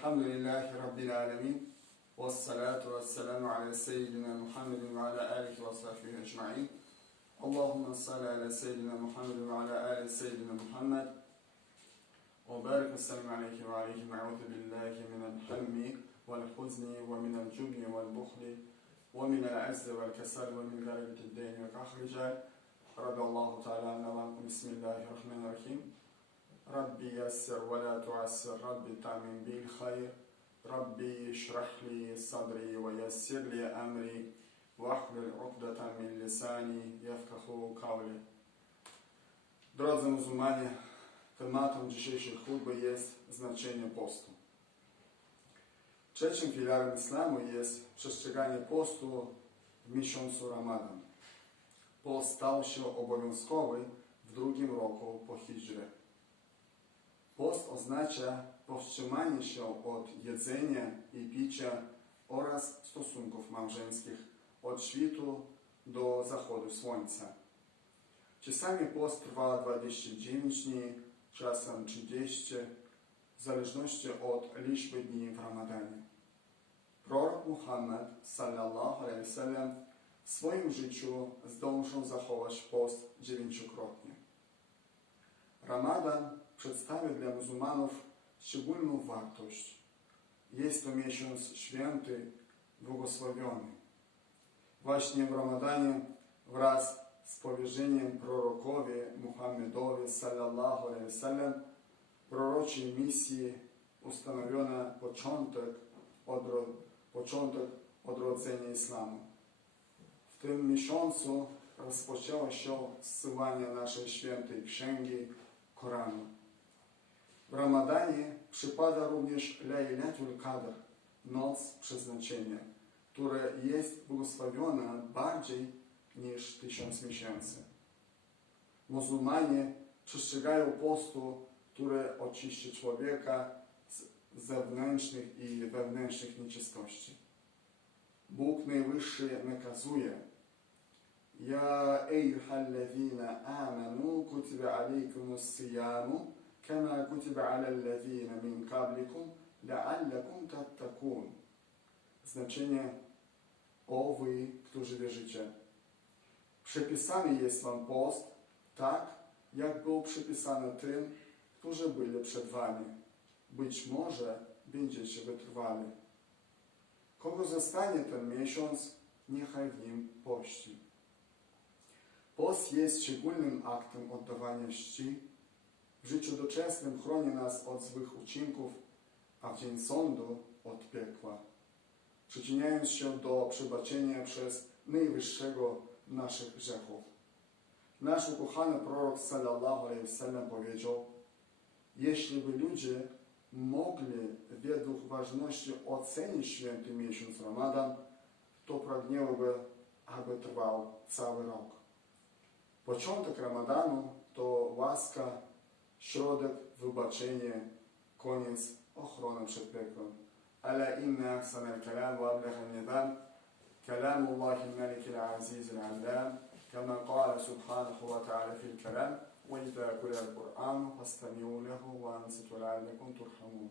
الحمد لله رب العالمين والصلاة والسلام على سيدنا محمد وعلى آله وصحبه أجمعين. اللهم صل على سيدنا محمد وعلى آل سيدنا محمد. وبارك وسلم عليك وعليهم. أعوذ بالله من الهم والحزن ومن الجبن والبخل ومن العز والكسل ومن غلبة الدين وقهر الرجال رضي الله تعالى وعنكم بسم الله الرحمن الرحيم. ربي يسر ولا تعسر ربي تعمل بالخير ربي اشرح لي صدري ويسر لي أمري واحلل عقدة من لساني يفقه قولي Drodzy muzułmanie, tematem dzisiejszej chutby jest znaczenie postu. Trzecim filarem islamu jest przestrzeganie postu w miesiącu Ramadan. Post stał się obowiązkowy w drugim roku po hijrze. Post oznacza powstrzymanie się od jedzenia i picia oraz stosunków małżeńskich od świtu do zachodu słońca. Czasami post trwa 29 dni, czasem 30, w zależności od liczby dni w Ramadanie. Prorok Muhammad sallallahu w swoim życiu zdążył zachować post dziewięciokrotnie. Ramadan przedstawia dla muzułmanów szczególną wartość. Jest to miesiąc święty, błogosławiony. Właśnie w Ramadanie wraz z powierzeniem prorokowi Muhammedowi sallallahu alaihi wasallam proroczej misji ustanowiono początek, odro, początek odrodzenia islamu. W tym miesiącu rozpoczęło się zsyłanie naszej świętej księgi Koranu. W Ramadanie przypada również Lejletul Qadr, noc przeznaczenia, która jest błogosławiona bardziej niż tysiąc miesięcy. Muzułmanie przestrzegają postu, który oczyści człowieka z zewnętrznych i wewnętrznych nieczystości. Bóg Najwyższy nakazuje Ja eyyuhallazina amanu kutiba alaykumus siyamu كما كتب على الذين من قبلكم لعلكم تتقون Znaczenie o wy, którzy wierzycie. Przypisany jest wam post tak, jak był przypisany tym, którzy byli przed wami. Być może będziecie wytrwali. Kogo zostanie ten miesiąc, niechaj w nim pości. Post jest szczególnym aktem oddawania czci. w życiu doczesnym chroni nas od złych uczynków, a w dzień sądu od piekła. Przyczyniając się do przebaczenia przez Najwyższego naszych grzechów. Nasz ukochany prorok sallallahu alaihi wasallam powiedział, jeśli by ludzie mogli według ważności ocenić święty miesiąc Ramadan, to pragnęłyby, aby trwał cały rok. Początek Ramadanu to łaska, środek wybaczenie, koniec ochrony przed piekłem. Inna ahsan al-kalam wa ablagh al-nidam كلام الله الملك العزيز العلام كما قال سبحانه وتعالى في الكلام وإذا قرأ القرآن فاستمعوا له وأنصتوا لعلكم ترحمون